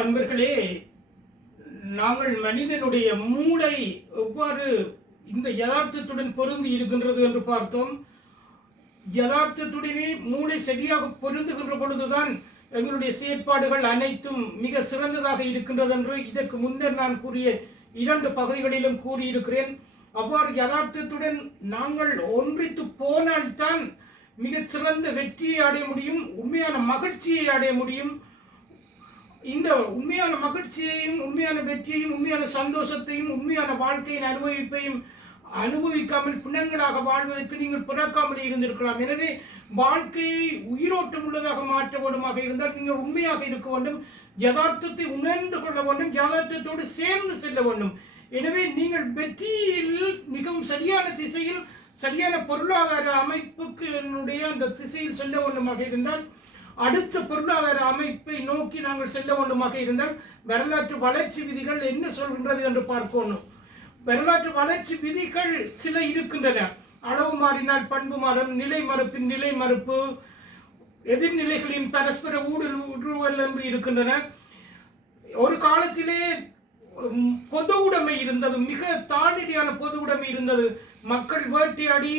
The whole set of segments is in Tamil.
அன்பர்களே, நாங்கள் மனிதனுடைய மூளை எவ்வாறு இந்த யதார்த்தத்துடன் பொருந்தி இருக்கின்றது என்று பார்த்தோம். யதார்த்தத்துடனே மூளை சரியாக பொருந்துகின்ற பொழுதுதான் எங்களுடைய செயற்பாடுகள் அனைத்தும் மிக சிறந்ததாக இருக்கின்றது என்று இதற்கு முன்னர் நான் கூறிய 2 பகுதிகளிலும் கூறியிருக்கிறேன். அவ்வாறு யதார்த்தத்துடன் நாங்கள் ஒன்றித்து போனால்தான் மிகச் சிறந்த வெற்றியை அடைய முடியும், உண்மையான மகிழ்ச்சியை அடைய முடியும். இந்த உண்மையான மகிழ்ச்சியையும் உண்மையான வெற்றியையும் உண்மையான சந்தோஷத்தையும் உண்மையான வாழ்க்கையின் அனுபவிப்பையும் அனுபவிக்காமல் பிணங்களாக வாழ்வதற்கு நீங்கள் பிறக்காமலே இருந்திருக்கலாம். எனவே வாழ்க்கையை உயிரோட்டம் உள்ளதாக மாற்ற வேண்டுமாக இருந்தால் நீங்கள் உண்மையாக இருக்க வேண்டும், யதார்த்தத்தை உணர்ந்து கொள்ள வேண்டும், யதார்த்தத்தோடு சேர்ந்து செல்ல வேண்டும். எனவே நீங்கள் வெற்றியில் மிகவும் சரியான திசையில் சரியான பொருளாதார அமைப்புக்கு அந்த திசையில் செல்ல வேண்டுமாக இருந்தால், அடுத்த பொருளாதார அமைப்பை நோக்கி நாங்கள் செல்ல வேண்டுமாக இருந்தால் வரலாற்று வளர்ச்சி விதிகள் என்ன சொல்கின்றது என்று பார்க்கணும். வரலாற்று வளர்ச்சி விதிகள் சில இருக்கின்றன. அளவு மாறினால் பண்பு மாறும், நிலை மறுப்பின் நிலை மறுப்பு, எதிர்நிலைகளின் பரஸ்பர ஊடுருவல் என்று இருக்கின்றன. ஒரு காலத்திலே பொது உடைமை இருந்தது, மிக தாழ்நிலையான பொது உடைமை இருந்தது. மக்கள் வேட்டையாடி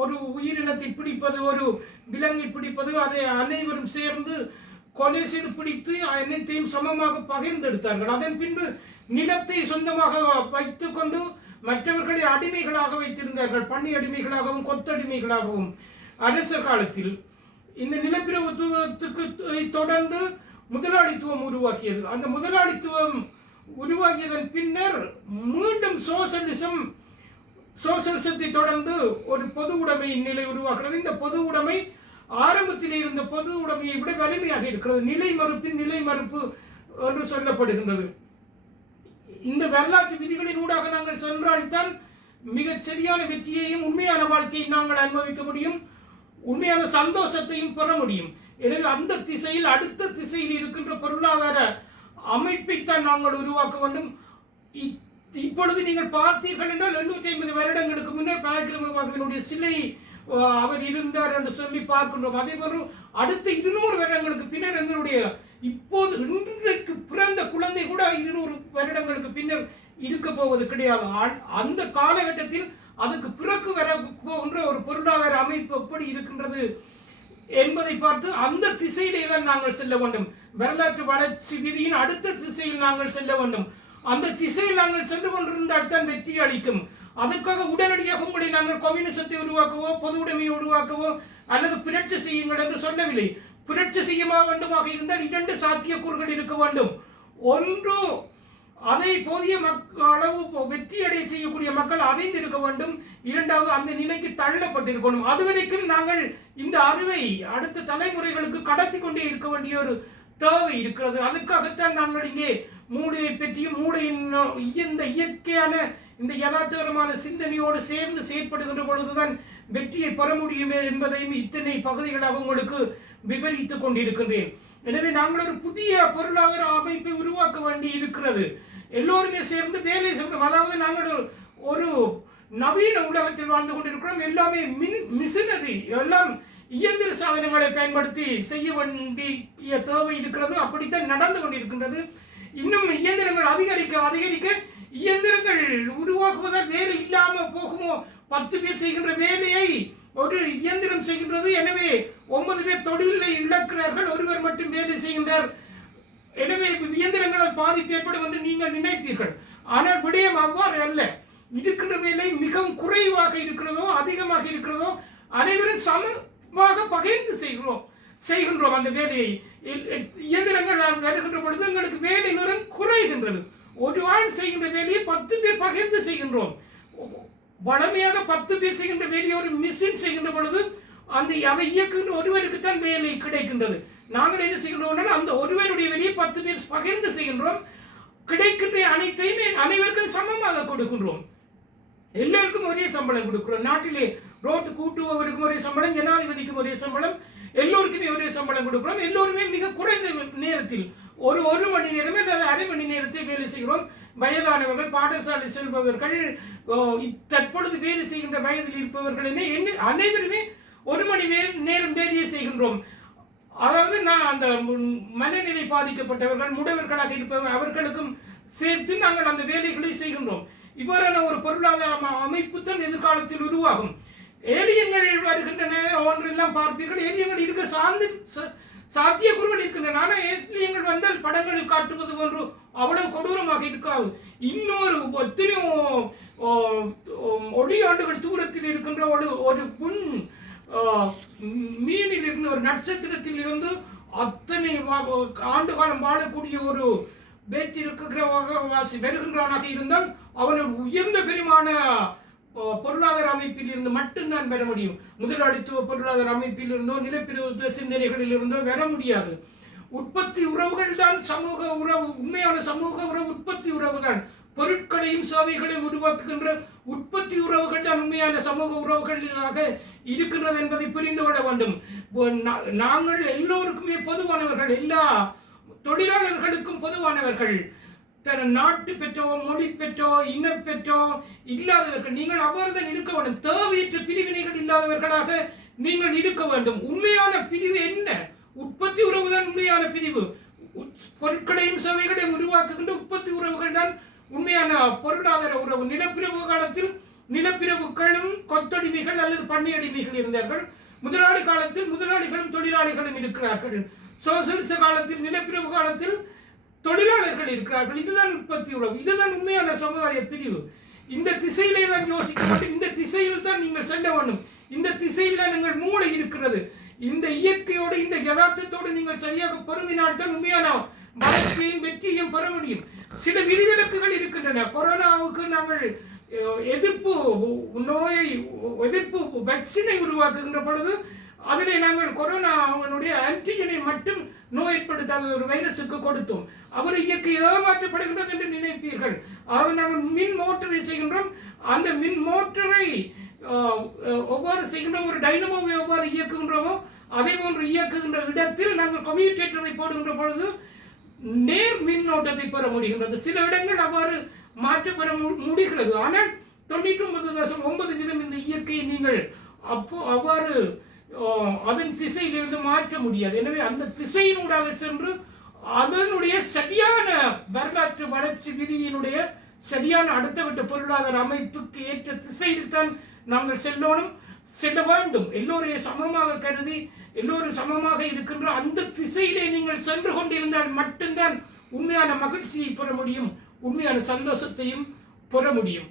ஒரு உயிரினத்தை பிடிப்பது, ஒரு விலங்கை பிடிப்பது, அதை அனைவரும் சேர்ந்து கொலை செய்து பிடித்து அனைத்தையும் சமமாக பகிர்ந்தெடுத்தார்கள். அதன் பின்பு நிலத்தை சொந்தமாக வைத்துக் கொண்டு மற்றவர்களை அடிமைகளாக வைத்திருந்தார்கள், பண்ணி அடிமைகளாகவும் கொத்தடிமைகளாகவும். அரச காலத்தில் இந்த நிலப்பிரபுத்துவத்துக்கு தொடர்ந்து முதலாளித்துவம் உருவாக்கியது. அந்த முதலாளித்துவம் உருவாகியதன் பின்னர் மீண்டும் சோசலிசத்தை தொடர்ந்து ஒரு பொது உடைமையின் நிலை உருவாகிறது. இந்த பொது உடைமை ஆரம்பத்தில் இருந்த பொது உடைமையை விட வலிமையாக இருக்கிறது. நிலை மறுப்பின் நிலை மறுப்பு என்று சொல்லப்படுகின்றது. இந்த வரலாற்று விதிகளின் ஊடாக நாங்கள் சென்றால்தான் மிகச் சரியான வெற்றியையும் உண்மையான வாழ்க்கையை நாங்கள் அனுபவிக்க முடியும், உண்மையான சந்தோஷத்தையும் பெற முடியும். எனவே அந்த திசையில் அடுத்த திசையில் இருக்கின்ற பொருளாதார அமைப்பைத்தான் நாங்கள் உருவாக்க வேண்டும். இப்பொழுது நீங்கள் பார்த்தீர்கள் என்றால் 850 வருடங்களுக்கு முன்னர் பராக்கிரமபாகுவினுடைய சிலை அவர் இருந்தார் என்று சொல்லி பார்க்கின்றோம். அதே போன்று அடுத்த 200 வருடங்களுக்கு பின்னர் எங்களுடைய இப்போது இன்றைக்கு பிறந்த குழந்தை கூட 200 வருடங்களுக்கு பின்னர் இருக்க போவது கிடையாது. அந்த காலகட்டத்தில் அதுக்கு பிறகு வர போகின்ற ஒரு பொருளாதார அமைப்பு எப்படி இருக்கின்றது என்பதை பார்த்து அந்த திசையிலே தான் நாங்கள் செல்ல வேண்டும். வரலாற்று வளர்ச்சி விதியின் அடுத்த திசையில் நாங்கள் செல்ல வேண்டும். அந்த திசையில் நாங்கள் சென்று கொண்டிருந்தால் தான் வெற்றி அளிக்கும். அதற்காக உடனடியாக உங்களை நாங்கள் கம்யூனிசத்தை உருவாக்கவோ பொது உடைமையை உருவாக்கவோ அல்லது புரட்சி செய்யுங்கள் என்று சொல்லவில்லை. புரட்சி செய்ய வேண்டுமாக இருந்தால் 2 சாத்தியக்கூறுகள் இருக்க வேண்டும். ஒன்று, அதை போதிய அளவு வெற்றி அடைய செய்யக்கூடிய மக்கள் அறிந்திருக்க வேண்டும். இரண்டாவது, அந்த நிலைக்கு தள்ளப்பட்டிருக்கணும். அதுவரைக்கும் நாங்கள் இந்த அறிவை அடுத்த தலைமுறைகளுக்கு கடத்தி கொண்டே இருக்க வேண்டிய ஒரு தேவை இருக்கிறது. அதுக்காகத்தான் நாங்கள் இங்கே மூளையை பற்றியும் மூளையின் இந்த இயற்கையான இந்த யதார்த்தகரமான சிந்தனையோடு சேர்ந்து செயற்படுகின்ற பொழுதுதான் வெற்றியை பெற முடியுமே என்பதையும் இத்தனை பகுதிகளாக உங்களுக்கு விவரித்துக் கொண்டிருக்கின்றேன். எனவே நாங்கள் ஒரு புதிய பொருளாதார அமைப்பை உருவாக்க வேண்டி இருக்கிறது. எல்லோருமே சேர்ந்து வேலை செய்யணும். அதாவது நாங்கள் ஒரு நவீன உலகத்தில் வாழ்ந்து கொண்டிருக்கிறோம். எல்லாமே மிஷினரி, எல்லாம் இயந்திர சாதனங்களை பயன்படுத்தி செய்ய வேண்டிய தேவை இருக்கிறது. அப்படித்தான் நடந்து கொண்டிருக்கின்றது. இன்னும் இயந்திரங்கள் அதிகரிக்க இயந்திரங்கள் உருவாக்குவதால் வேலை இல்லாமல் போகுமோ? 10 பேர் செய்கின்ற வேலையை ஒரு இயந்திரம் செய்கின்றது. எனவே 9 பேர் தொழிலை இழக்கிறார்கள், ஒருவர் மட்டும் வேலை செய்கின்றார். எனவே இயந்திரங்களால் பாதிப்பு ஏற்படும் என்று நீங்கள் நினைப்பீர்கள். ஆனால் விடயம் அவ்வாறு அல்ல. இருக்கிற வேலை மிகவும் குறைவாக இருக்கிறதோ அதிகமாக இருக்கிறதோ அனைவரும் சமமாக பகிர்ந்து செய்கின்றோம் அந்த வேலையை. இயந்திரங்கள் வருகின்ற பொழுது எங்களுக்கு வேலை நேரம் குறைகின்றது. ஒரு ஆள் செய்கின்ற வேலையை 10 பேர் பகிர்ந்து செய்கின்றோம். வளமையாக 10 பேர் செய்கின்ற வேலையை ஒரு மிஷின் செய்கின்ற பொழுது அதை இயக்குகின்ற ஒருவருக்கு தான் வேலை கிடைக்கின்றது. நாங்கள் என்ன செய்கின்றோம், அந்த ஒருவருடைய வேலையை 10 பேர் பகிர்ந்து செய்கின்றோம். கிடைக்கின்ற அனைத்தையும் அனைவருக்கும் சமமாக கொடுக்கின்றோம். எல்லோருக்கும் ஒரே சம்பளம் கொடுக்கிறோம். நாட்டிலே ரோட்டு கூட்டுபவருக்கும் ஒரே சம்பளம், ஜனாதிபதிக்கும் ஒரே சம்பளம், எல்லோருக்குமே ஒரே சம்பளம் கொடுக்கிறோம். எல்லோருமே மிக குறைந்த நேரத்தில் ஒரு மணி நேரமே அல்லது அரை மணி நேரத்தில் வேலை செய்கிறோம். வயதானவர்கள், பாடசாலை செல்பவர்கள், தற்பொழுது வேலை செய்கின்ற வயதில் இருப்பவர்கள் அனைவருமே 1 மணி நேரம் வேலையை செய்கின்றோம். அதாவது நான் அந்த மனநிலை பாதிக்கப்பட்டவர்கள் முடவர்களாக இருப்பவர்கள் அவர்களுக்கும் சேர்த்து நாங்கள் அந்த வேலைகளை செய்கின்றோம். இவ்வாறான ஒரு பொருளாதார அமைப்பு தான் எதிர்காலத்தில் உருவாகும். ஏலியங்கள் வருகின்றன ஒன்றெல்லாம் பார்ப்பீர்கள். ஏலியங்கள் இருக்க சாத்தியக்கூறுகள் இருக்கின்றன. ஆனால் ஏலியங்கள் வந்தால் படங்களில் காட்டுவது போன்று அவ்வளவு கொடூரமாக இருக்காது. இன்னொரு எத்தனையோ ஒளி ஆண்டுகள் தூரத்தில் இருக்கின்ற ஒரு மீனில் இருந்து ஒரு நட்சத்திரத்தில் இருந்து அத்தனை ஆண்டு காலம் வாழக்கூடிய ஒரு வாசி வருகின்றவனாக இருந்தால் அவன் ஒரு உயர்ந்த பெருமான பொருளாதார அமைப்பில் இருந்து மட்டும்தான் பெற முடியும். முதலாளித்துவ பொருளாதார அமைப்பில் இருந்தோ நிலப்பிரபுத்துவ சிந்தனைகளில் இருந்தோ வர முடியாது. உற்பத்தி உறவுகள் தான் சமூக உறவு. உண்மையான சமூக உறவு உற்பத்தி உறவு தான். பொருட்களையும் சேவைகளையும் உருவாக்குகின்ற உற்பத்தி உறவுகள் தான் உண்மையான சமூக உறவுகளாக இருக்கின்றது என்பதை புரிந்து கொள்ள வேண்டும். நாங்கள் எல்லோருக்குமே பொதுவானவர்கள், எல்லா தொழிலாளர்களுக்கும் பொதுவானவர்கள். தன் நாட்டு பெற்றோ மொழி பெற்றோ இனப்பெற்றோ இல்லாதவர்கள் நீங்கள் அவ்வாறு தான் இருக்க வேண்டும். தேவையற்ற பிரிவினைகள் இல்லாதவர்களாக நீங்கள் இருக்க வேண்டும். உண்மையான பிரிவு என்ன? உற்பத்தி உறவு தான் உண்மையான பிரிவு. பொருட்களையும் சேவைகளையும் உருவாக்குகின்ற உற்பத்தி உறவுகள் தான் உண்மையான பொருளாதார உறவு. நிலப்பிரபு காலத்தில் நிலப்பிரபுக்களும் கொத்தடிமைகள் அல்லது பண்ணையடிமைகள் இருந்தார்கள். முதலாளி காலத்தில் முதலாளிகளும் தொழிலாளிகளும் இருக்கிறார்கள். சோசலிச காலத்தில் நிலப்பிரபு காலத்தில் தொழிலாளர்கள் இருக்கிறார்கள். இதுதான் உற்பத்தி உறவு. இதுதான் உண்மையான சமுதாய பிரிவு. இந்த திசையிலே தான் யோசிக்க வேண்டும். இந்த திசையில் தான் நீங்கள் செல்ல வேண்டும். இந்த திசையில் தான் நீங்கள் மூளை இருக்கிறது. இந்த இயற்கையோடு இந்த யதார்த்தத்தோடு நீங்கள் சரியாக பொருந்தினால்தான் உண்மையான வளர்ச்சியையும் வெற்றியையும் பெற முடியும். சில விதிவிலக்குகள் இருக்கின்றன. கொரோனாவுக்கு நாங்கள் எதிர்ப்பு நோயை எதிர்ப்பு வேக்சினை உருவாக்குகின்ற பொழுது அதிலே நாங்கள் கொரோனாவுடைய ஆன்டிஜனை மட்டும் நோய்படுத்தாத ஒரு வைரஸுக்கு கொடுத்தோம். அவர் இயற்கை ஏமாற்றப்படுகின்றது என்று நினைப்பீர்கள். அவர் நாங்கள் மின் மோட்டரை செய்கின்றோம். அந்த மின் மோட்டரை ஒவ்வொரு செய்கின்றோம். ஒரு டைனமோவை எவ்வாறு இயக்குகின்றோமோ அதே போன்று இயக்குகின்ற இடத்தில் நாங்கள் கம்யூட்டேட்டரை போடுகின்ற பொழுது நேர் மின்னோட்டத்தை பெற முடிகின்றது. சில இடங்கள் அவ்வாறு மாற்ற பெற முடிகிறது. ஆனால் 99.9% இந்த இயற்கையை நீங்கள் அவ்வாறு அதன் திசையிலிருந்து மாற்ற முடியாது. எனவே அந்த திசையினூடாக சென்று அதனுடைய சரியான வரலாற்று வளர்ச்சி விதியினுடைய சரியான அடுத்தவட்ட பொருளாதார அமைப்புக்கு ஏற்ற திசையில் தான் நாங்கள் செல்ல வேண்டும். எல்லோரையும் சமமாக கருதி எல்லோரும் சமமாக இருக்கின்ற அந்த திசையிலே நீங்கள் சென்று கொண்டிருந்தால் மட்டும்தான் உண்மையான மகிழ்ச்சியை பெற முடியும், உண்மையான சந்தோஷத்தையும் பெற முடியும்.